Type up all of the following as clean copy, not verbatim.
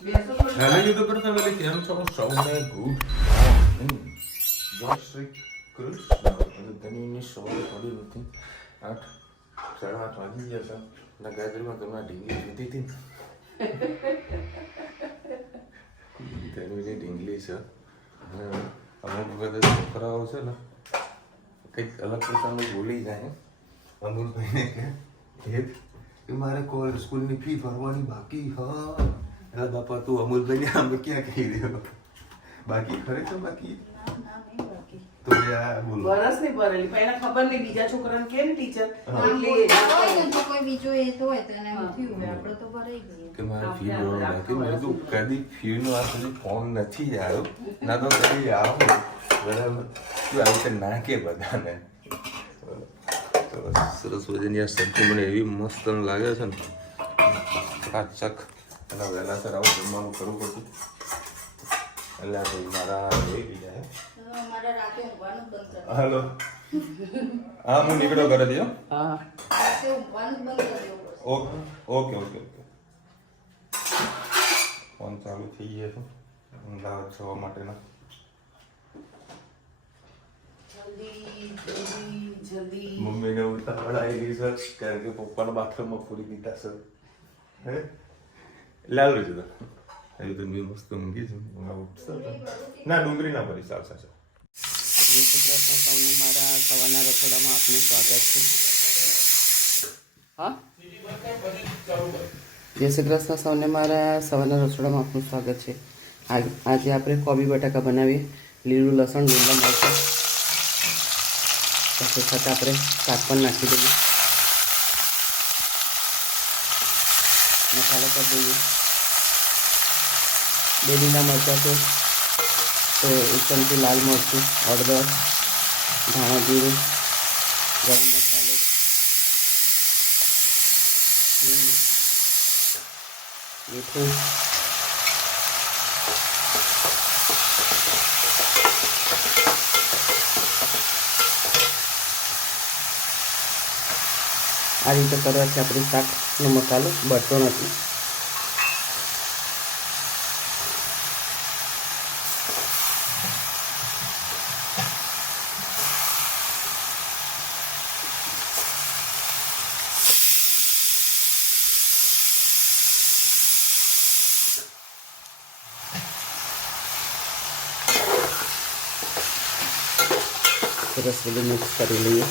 Hello YouTuber family, કેમ છો? સૌને ગુડ મોર્નિંગ. જય શ્રી કૃષ્ણ. ધનીની સવારે પડી નથી, 8:30 વાગી ગયા છે. અને ગાયત્રીમાં તમને ઢીંગલી જોતી હતી ધનીની ઢીંગલી છે. અમુક વખતે છોકરાઓ છે ને કંઈક અલગ પ્રકારનું બોલી જાય. અમુલભાઈને કે મારે કોલેજ સ્કૂલની ફી ભરવાની બાકી હા. અરે બાપા, તું અમુલભાઈને આમ ક્યાં કહી રહ્યો? બાકી ખરેખર બાકી તો યાર બોલો. વરસ ની ભરેલી પણ એને ખબર નહીં બીજા છોકરાને કેમ ટીચર તો કોઈ બીજો એ તો હોય તો એને થયું હોય, આપણે તો ભરાઈ ગયું કે મારે ફી ભરવાની બાકી. મેં કીધું કદી ફીનો આ સુધી ફોન નથી આવ્યો, ના તો કદી આવો બરાબર. તું આવી રીતે ના કે બધાને. સરસ મજાની આ સબ્જી મને એવી મસ્ત લાગે છે ને, ચકાચક. એટલે વહેલાસર આવું જમવાનું કરવું પડતું. એટલે ભાઈ મારા જોઈ ગયા મારે રાતે ઊંઘવાનું બંધ કરી હાલો. હા, હું નીકળો કરે દો. હા રાતે ઊંઘવાનું બંધ કરી દેવું પડશે. Okay okay okay okay. Phone ચાલુ થઈ ગયા છે અમદાવાદ જવા માટેના. જલ્દી મમ્મીને ઉતાવળ આવી ગઈ છે કારણ કે પપ્પાના બાથરૂમમાં પૂરી દીધા છે. હે લાલુ છે હજુ તો મેં મસ્ત ઊંઘી છે. ના ડુંગળી ના ભરી ચાલશે. જય શ્રી કૃષ્ણ. સૌને મારા સવારના રસોડામાં આપનું સ્વાગત છે. હા, જય શ્રી કૃષ્ણ. સૌને મારા સવારના રસોડામાં આપનું સ્વાગત છે. આજે આપણે કોબી બટાકા બનાવીએ. લીલું લસણ, લીલા મરચાં, પછી છતાં આપણે શાક પણ નાખી દઈએ. મસાલો કરી દઈએ. બે લીલા મરચાં છે તો 1 ચમચી લાલ મરચું, હળદર, ધાણા જીરું, ગરમ મસાલો, મીઠું, આ રીતે કરવાથી આપણે શાકનો મસાલો બળતો નથી. સરસ બધું મિક્સ કરી લઈએ.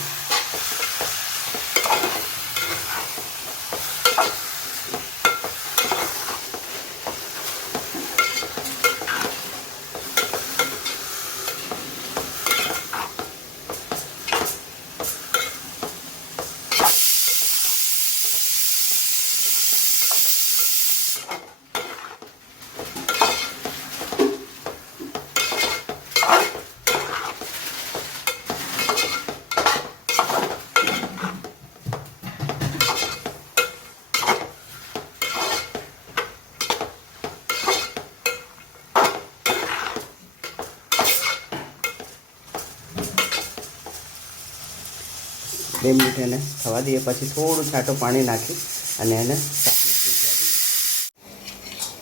બે મિનિટ એને થવા દઈએ, પછી થોડું છાંટો પાણી નાખી અને એને શાકને શેકવા દઈએ.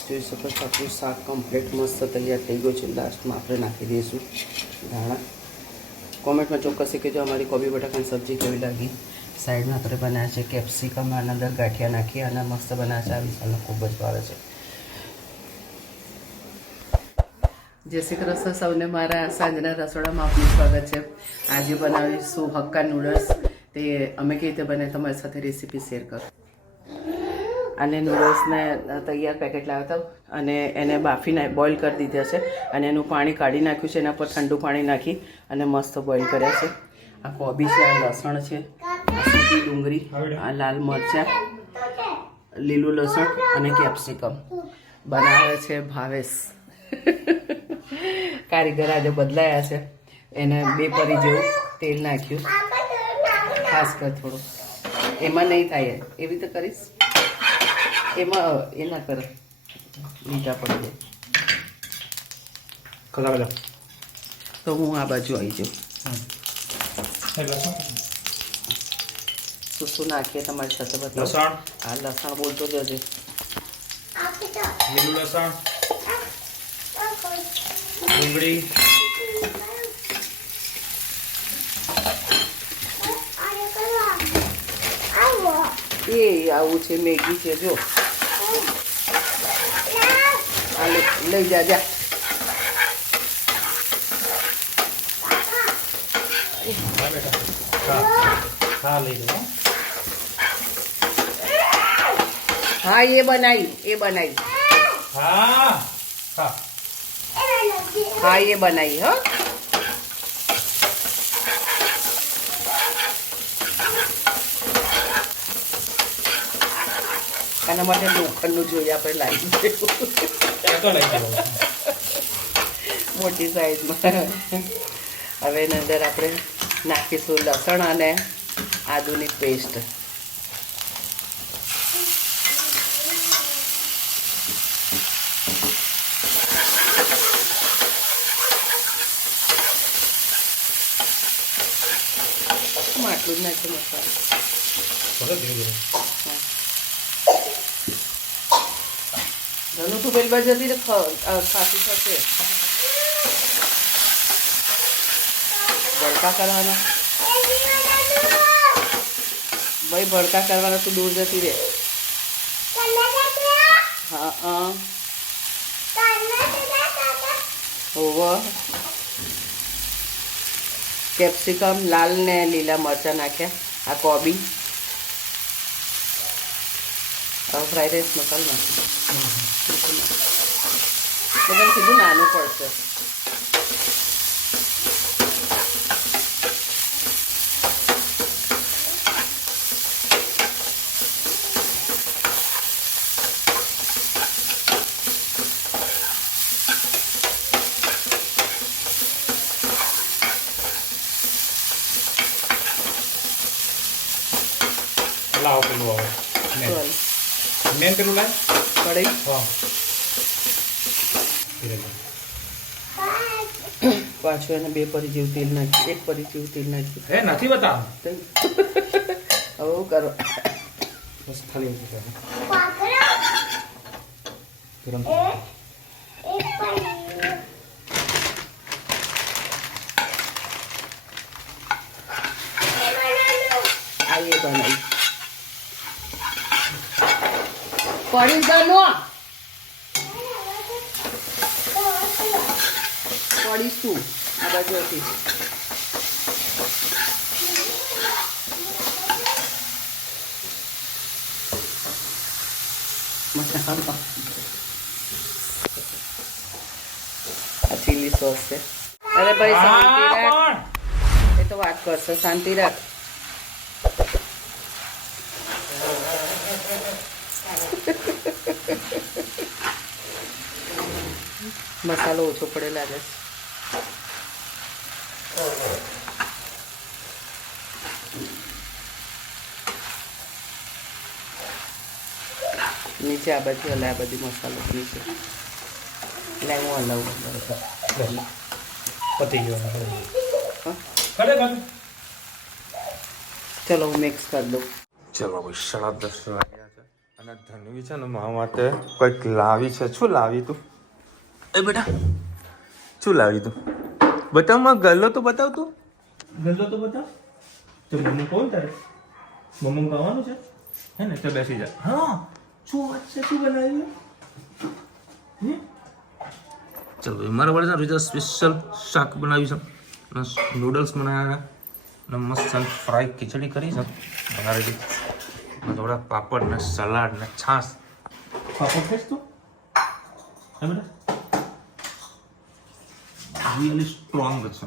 જોઈ શકો છો આપણું શાક કમ્પ્લીટ મસ્ત તૈયાર થઈ ગયું છે. લાસ્ટમાં આપણે નાખી દઈશું ધાણા. કોમેન્ટમાં ચોક્કસ કહેજો અમારી કોબી બટાકાની સબ્જી કેવી લાગી. સાઈડમાં આપણે બનાવ્યા છે કેપ્સિકમ, આના અંદર ગાંઠિયા નાખી અને મસ્ત બનાવ્યા છે. આ વિશાલને ખૂબ જ ભાવે છે. જય શ્રી કૃષ્ણ. સૌને મારા સાંજના રસોડામાં આપનું સ્વાગત છે. આજે બનાવીશું હક્કા નૂડલ્સ. તે અમે કેવી રીતે બને તમારી સાથે રેસીપી શેર કરું. અને નૂડલ્સને તૈયાર પેકેટ લાવતા અને એને બાફીને બોઇલ કરી દીધા છે અને એનું પાણી કાઢી નાખ્યું છે. એના પર ઠંડુ પાણી નાખી અને મસ્ત બોઇલ કર્યા છે. આ કોબી છે, આ લસણ છે, આ સૂકી ડુંગળી, આ લાલ મરચાં, લીલું લસણ અને કેપ્સિકમ બનાવે છે ભાવેશ. કારીગર આજે બદલાયા છે. એને 2 પરી જેવું તેલ નાખ્યું, ખાસ કર થોડું. એમાં નહીં થાય એવી રીતે કરીશ. એમાં એ ના કરે, લીટા પડી જાય. તો હું આ બાજુ આવી જાઉં. શું શું નાખીએ તમારી સાથે બતાવો. લસણ, હા લસણ બોલતો જજે. લીલું લસણ, ડુંગળી, એ આવું છે મેગી છે જો આ લઈ જા જા હા બેટા હા લઈ લો હા એ બનાવી હા હા હા એ બનાવી હો આના માટે લોખંડનું જોઈએ આપણે લાવી એ તો લઈ જાઓ મોટી સાઈઝમાં હવે એની અંદર આપણે નાખીશું લસણ અને આદુની પેસ્ટ આટલું જ નાખ્યું મસાલો ભલે ધીરે ધીરે ધનુ તું પેલી બાજુ જતી ખાસી થશે ભડકા કરવાના ભાઈ ભડકા કરવાના તું દૂર જતી રહે હા હા હોવ કેપ્સિકમ લાલ ને લીલા મરચાં નાખ્યા આ કોબી હવે ફ્રાઈડ રાઈસ મસાલો નાખ્યો બધાને કીધું નાનું પડશે લાવો પેલું આવે ચાલ મેન પેલું લાય કઢાઈ હા ધીરે ધીરે પાછું એને 2 પરી જેવું તેલ નાખ્યું 1 પરી જેવું તેલ નાખ્યું હે નથી બતાવ હવે કરો બસ ખાલી ગરમ આ એ બનાવી પડી ગયો પડીશું આ બાજુથી મસાલો આ ચીલી સોસ છે અરે ભાઈ શાંતિ રાખ એ તો વાત કરશે શાંતિ રાખ મસાલો ઓછો પડે લાગે નીચે આ બાજુ હલાય આ બધી મસાલો નીચે એટલે હું હલાવું પતી ગયો હા ખરેખર ચલો હું મિક્સ કરી દઉં ચલો ભાઈ 10:30 વાગ્યા છે અને ધનવી છે ને મારા માટે કંઈક લાવી છે શું લાવી તું એ બેટા શું લાવી તું બતાવ માં ગલ્લો તો બતાવ તું ગલ્લો તો બતાવ તો મમ્મી કોણ તારે મમ્મી ખાવાનું છે હે ને તો બેસી જા હા શું વાત છે શું બનાવ્યું ચલો મારા વડે રીજા સ્પેશિયલ શાક બનાવ્યું છે નૂડલ્સ બનાવ્યા અને મસ્ત ફ્રાય ખીચડી કરી છે બનાવી થોડા પાપડ ને સલાડ ને છાશ પાપડ ખાઈશ તું હે બેટા રિયલી સ્ટ્રોંગ છે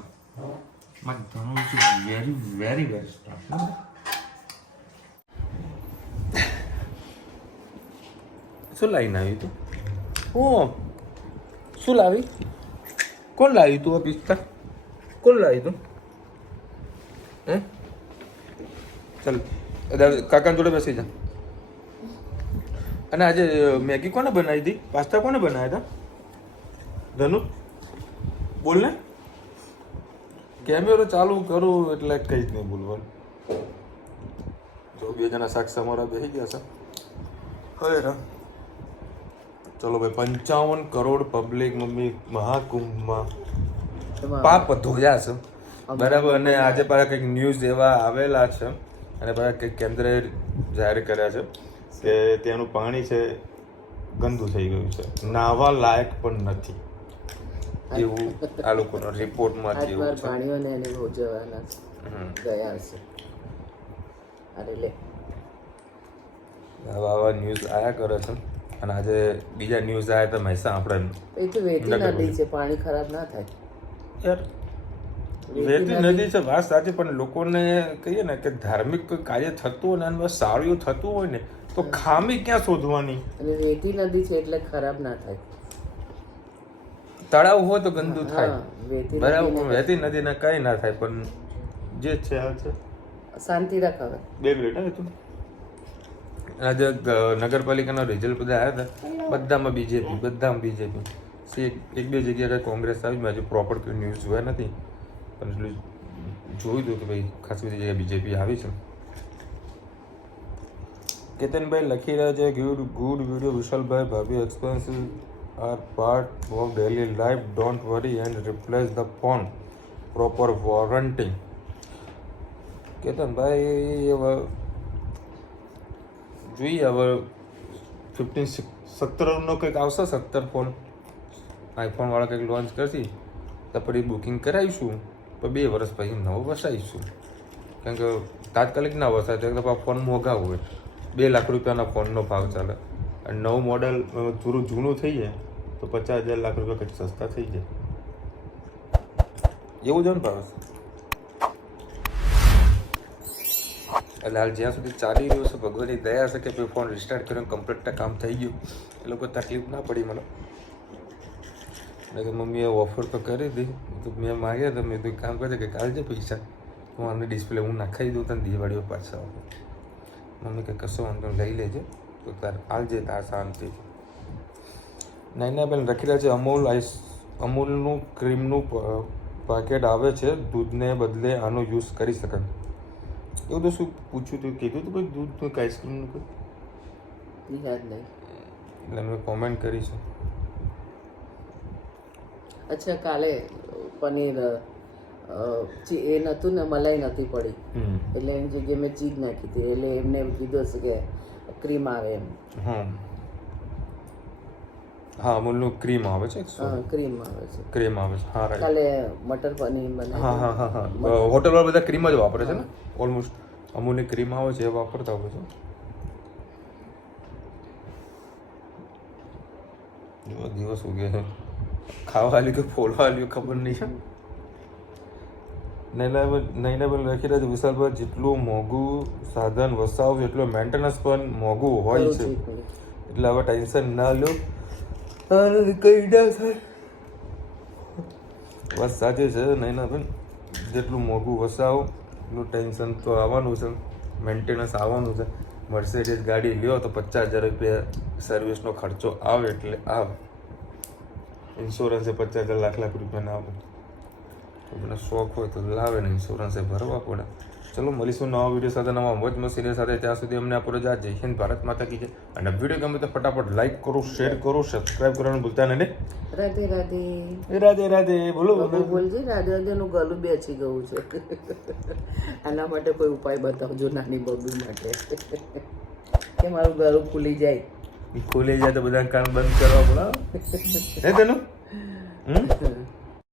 my Dhanu is very very very strong શું લાવીને આવી તું ઓ શું લાવી કોણ લાવી તું આ પિસ્તા કોણ લાવી તું હે ચાલ કાકા જોડે બેસી જા અને આજે મેગી કોને બનાવી હતી પાસ્તા કોને બનાવ્યા હતા ધનુ બોલ ને કેમેરો ચાલુ કરું એટલે કઈ જ નહીં બોલવાનું જો 2 જણા શાક સમારા બેસી ગયા છે હવે રા ચલો ભાઈ 55 કરોડ પબ્લિક મમ્મી મહાકુંભમાં એમાં પાપ ધોયા છે બરાબર. અને આજે પાછા કંઈક ન્યૂઝ એવા આવેલા છે અને પાછા કંઈક કેન્દ્રએ જાહેર કર્યા છે કે ત્યાંનું પાણી છે ગંદુ થઈ ગયું છે, નાહવા લાયક પણ નથી એવું આ લોકોનો રિપોર્ટમાંથી આજવાર એવું છે. પાણીઓને એને બહુ જવાના ગયા હશે. અરે લે આવા ન્યૂઝ આયા કરે છે. અને આજે બીજા ન્યૂઝ આયા તો મહેસાણા આપણે એ તો વેતી નદી છે, પાણી ખરાબ ના થાય. યાર વેતી નદી છે વાત સાચી, પણ લોકોને કહીએ ને કે ધાર્મિક કોઈ કાર્ય થતું હોય ને અને બસ સારું એવું થતું હોય ને તો ખામી ક્યાં શોધવાની? અને વેતી નદી છે એટલે ખરાબ ના થાય. તળાવ હોય તો ગંદુ થાય હા, વેતી બરાબર, નદીને પણ વહેતી નદીને કઈ ના થાય. પણ જે છે આ છે. શાંતિ રાખાવે. 2 મિનિટ હા તું. આજે નગરપાલિકાના રિઝલ્ટ બધા આવ્યા હતા, બધામાં બીજેપી, બધામાં બીજેપી. એક બે જગ્યાએ કોંગ્રેસ આવી, મેં હજુ પ્રોપર કોઈ ન્યૂઝ જોયા નથી, પણ એટલું જોયું હતું કે ભાઈ ખાસ બધી જગ્યાએ બીજેપી આવી છે. કેતનભાઈ લખી રહ્યા છે ગુડ વિડીયો વિશાલભાઈ, ભાભી expensive are part of daily life, don't worry and replace the phone, proper warranty. કેતનભાઈ હવે જોઈએ, હવે 17નો કંઈક આવશે, 17 ફોન આઈફોન વાળા કંઈક લોન્ચ કરશે તો પછી બુકિંગ કરાવીશું, તો 2 વર્ષ પછી નવો વસાવીશું. કારણ કે તાત્કાલિક ના વસાય તો ફોન મોંઘા હોય, 2 લાખ રૂપિયાના ફોનનો ભાવ ચાલે, અને નવું મોડલ થોડું જૂનું થઈ જાય તો 50,000 લાખ રૂપિયા કંઈક સસ્તા થઈ જાય એવું છે ને ભાવ. એટલે હાલ જ્યાં સુધી ચાલી રહ્યું છે ભગવાનની દયા છે કે ભાઈ ફોન રિસ્ટાર્ટ કર્યો કમ્પ્લીટ કામ થઈ ગયું, એ લોકો તકલીફ ના પડી મને. કે મમ્મીએ ઓફર તો કરી હતી તો મેં માગ્યા હતા, મેં તો કામ કરે કે કાલ જે પૈસા હું આને ડિસ્પ્લે હું નાખાઈ દઉં તને દિવાળીઓ પાછા. મમ્મી કે કશો વાંધો લઈ લેજે તો તાર હાલજે તાર શાંતિ. નાના બેન લખી રહ્યા છે અમૂલનું ક્રીમનું પેકેટ આવે છે, દૂધને બદલે આનો યુઝ કરી શકાય. એવું તો શું પૂછ્યું હતું, કીધું હતું કોઈ દૂધ કોઈ આઈસ્ક્રીમનું કોઈ? યાદ નહીં. એટલે મેં કોમેન્ટ કરી છે. અચ્છા, કાલે પનીર એ નહોતું ને, મલાઈ નહોતી પડી એટલે એની જગ્યાએ મેં ચીઝ નાખી હતી, એટલે એમને એમ કીધું હશે કે ક્રીમ આવે એમ. હા હા, અમૂલનું ક્રીમ આવે છે, હા, ક્રીમ આવે છે. ક્રીમ આવે છે. હા રાઈટ. કાલે મટર પનીર હા બનાવી. હા હા હા, હોટલવાળા બધા ક્રીમ જ વાપરે છે ને ઓલમોસ્ટ. અમૂલની ક્રીમ આવે છે એ વાપરતા હોય છે. દિવસ ઉગે છે, ખાવા વાળી કે ફોડવા વાળી ખબર નહીં છે. નૈનાબેન લખી રહ્યા છે વિશાલભાઈ, જેટલું મોંઘું સાધન વસાવો એટલું મેન્ટેનન્સ પણ મોંઘું હોય છે, એટલે હવે ટેન્શન ના લો, કઈ ના થાય. બસ સાચી છે નૈનાબેન, જેટલું મોંઘું વસાવો એટલું ટેન્શન તો આવવાનું છે, મેન્ટેનન્સ આવવાનું છે. મર્સિડીઝ ગાડી લ્યો તો 50,000 રૂપિયા સર્વિસનો ખર્ચો આવે, એટલે આવે. ઇન્સ્યોરન્સે 50,000 લાખ રૂપિયાના આવે. મને શોખ હોય તો લાવે ને, ઇન્સ્યોરન્સે ભરવા પડે. ચલો મળીશું નવા વિડીયો સાથે, નવા મોજ મસ્તીની સાથે. ત્યાં સુધી અમને આપો રજા. જય હિન્દ, ભારત માતા કી જય. અને વિડીયો ગમે તો ફટાફટ લાઈક કરો, શેર કરો, સબસ્ક્રાઇબ કરવાનું ભૂલતા નહીં. રાધે રાધે. રાધે રાધે. બોલો બોલજે રાધે રાધે. નું ગળું બેસી ગયું છે. આના માટે કોઈ ઉપાય બતાવજો નાની બબુ માટે કે મારું ગળું ખુલી જાય. ખુલી જાય તો બધા કાન બંધ કરવા પડે હે તેનું.